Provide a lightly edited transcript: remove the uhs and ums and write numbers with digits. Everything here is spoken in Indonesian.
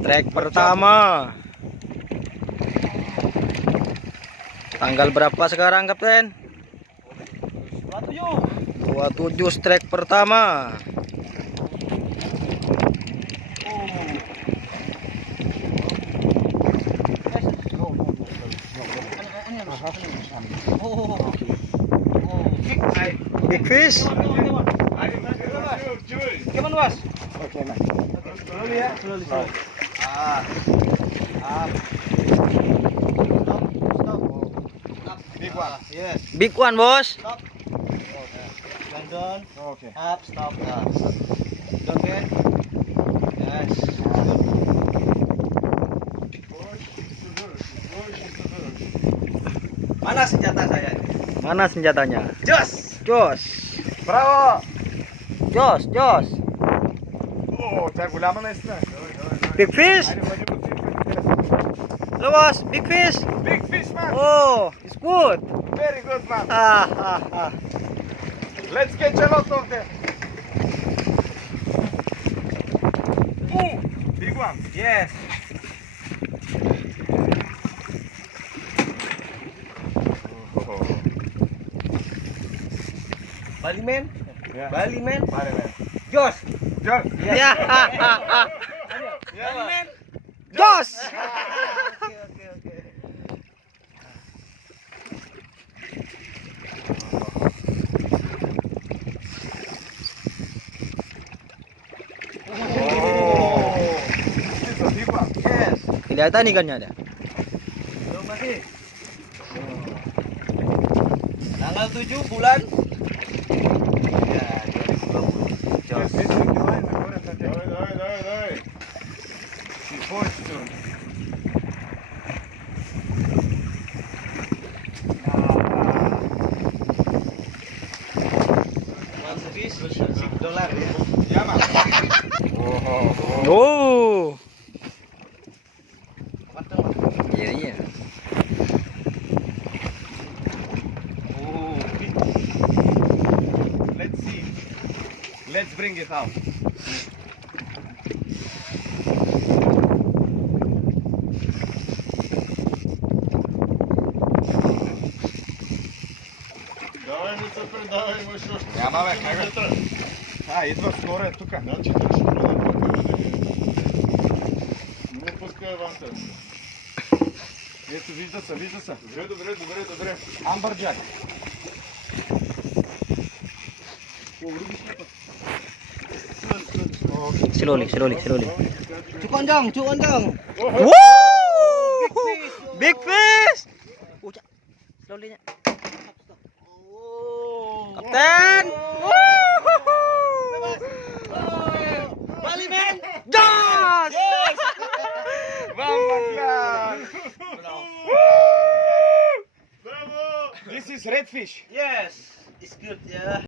Strike pertama. Tanggal berapa sekarang, Kapten? 27 strike pertama. Big fish. Gimana, Mas? Oke, Mas. Slowly ya, slowly. Big one. Yes. Big one, bos. Stop. Down. Okay. Up, stop. Don't get. Yes. Mana senjata saya? Mana senjatanya? Jos. Jos. Bravo. Jos, jos. Oh, tak gulaman nästa. Big fish. Lo, bos. Big fish. Big fish, man. Oh, it's good. Very good, man. Ah. Let's catch a lot of them. Oh, big one. Yes. BaliMan? Yeah. BaliMan? BaliMan. Jos. Jos. Ya. BaliMan? Jos. Oke. This is a big one. Yes. Kelihatan ikannya ada. Belum masih. Tanggal 7 bulan. Ya, 2020. Yes, Jos. this is the line. Давай. Before soon. One fish, $6 ya. Ja, man. Oh. Matang, Mas. Iya. Oh, Let's see. Let's bring it out. Давай ми се предаваємо, що ж. Няма бе, как бе? Идва скоро е тука. Значи ще продам. Не пускай ванта. Ето, вижда се. Добре. Амбърджак. Slowly. Cukon dong. Woo! Big fish. Slowly nya. Kapten. BaliMan. Jos. Vamos lá. Браво! This is redfish. Yes, it's good ya.